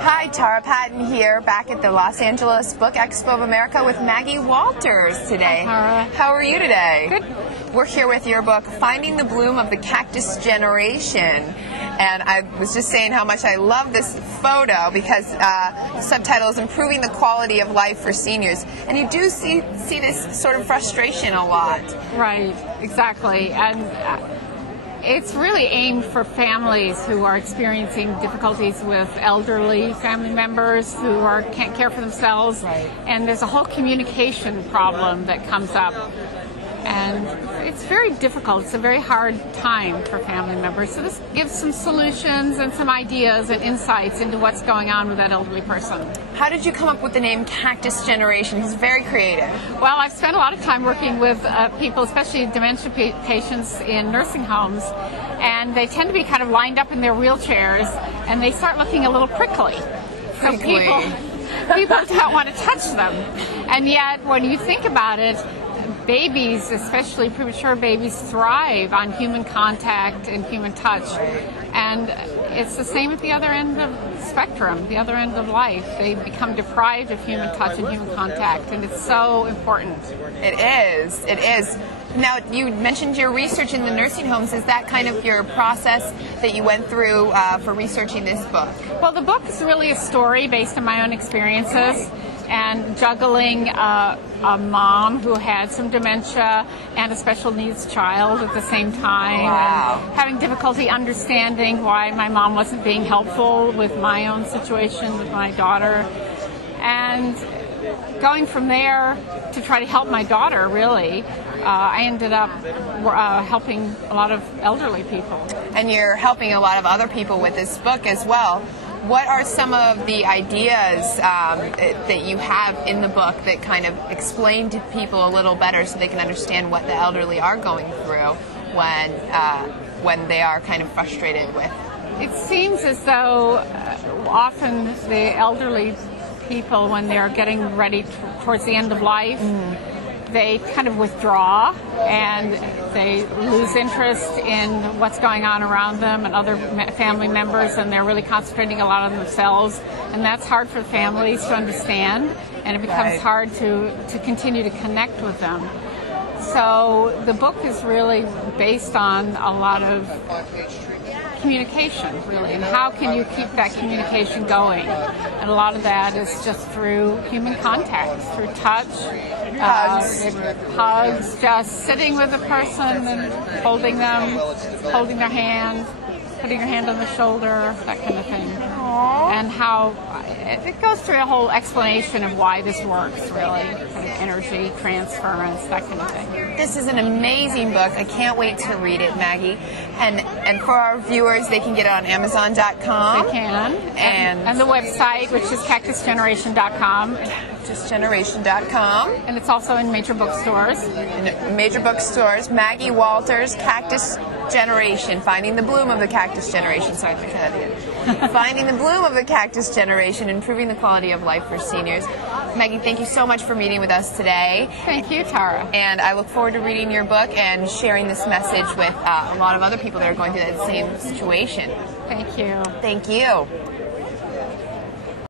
Hi, Tara Patten here, back at the Los Angeles Book Expo of America with Maggie Walters today. Hi, Tara. How are you today? Good. We're here with your book, Finding the Bloom of the Cactus Generation. And I was just saying how much I love this photo because the subtitle is Improving the Quality of Life for Seniors. And you do see this sort of frustration a lot. Right, exactly. And it's really aimed for families who are experiencing difficulties with elderly family members who can't care for themselves. Right. And there's a whole communication problem that comes up. And it's very difficult. It's a very hard time for family members. So this gives some solutions and some ideas and insights into what's going on with that elderly person. How did you come up with the name Cactus Generation? It's very creative. Well, I've spent a lot of time working with people, especially dementia patients in nursing homes, and they tend to be kind of lined up in their wheelchairs, and they start looking a little prickly. So people don't want to touch them. And yet, when you think about it, babies, especially premature babies, thrive on human contact and human touch. And it's the same at the other end of the spectrum, the other end of life. They become deprived of human touch and human contact, and it's so important. It is. It is. Now, you mentioned your research in the nursing homes. Is that kind of your process that you went through for researching this book? Well, the book is really a story based on my own experiences and juggling a mom who had some dementia and a special needs child at the same time. Wow. And having difficulty understanding why my mom wasn't being helpful with my own situation with my daughter. And going from there to try to help my daughter, really, I ended up helping a lot of elderly people. And you're helping a lot of other people with this book as well. What are some of the ideas that you have in the book that kind of explain to people a little better so they can understand what the elderly are going through when they are kind of frustrated with? It seems as though often the elderly people, when they're getting ready towards the end of life, they kind of withdraw and they lose interest in what's going on around them and other family members, and they're really concentrating a lot on themselves, and that's hard for families to understand, and it becomes hard to continue to connect with them. So the book is really based on a lot of communication, really, and how can you keep that communication going? And a lot of that is just through human contact, through touch, hugs, just sitting with a person and holding them, holding their hand, putting your hand on the shoulder, that kind of thing. Aww. And how it goes through a whole explanation of why this works, really, kind of energy transference, that kind of thing. This is an amazing book. I can't wait to read it, Maggie. And for our viewers, they can get it on Amazon.com. They can. And the website, which is cactusgeneration.com. Cactusgeneration.com. And it's also in major bookstores. In major bookstores. Maggie Walters, Cactus Generation, Finding the Bloom of the Cactus Generation. Sorry, let me try that again. Finding the Bloom of the Cactus Generation, Improving the Quality of Life for Seniors. Maggie, thank you so much for meeting with us today. Thank you, Tara. And I look forward to reading your book and sharing this message with a lot of other people that are going through that same situation. Thank you. Thank you.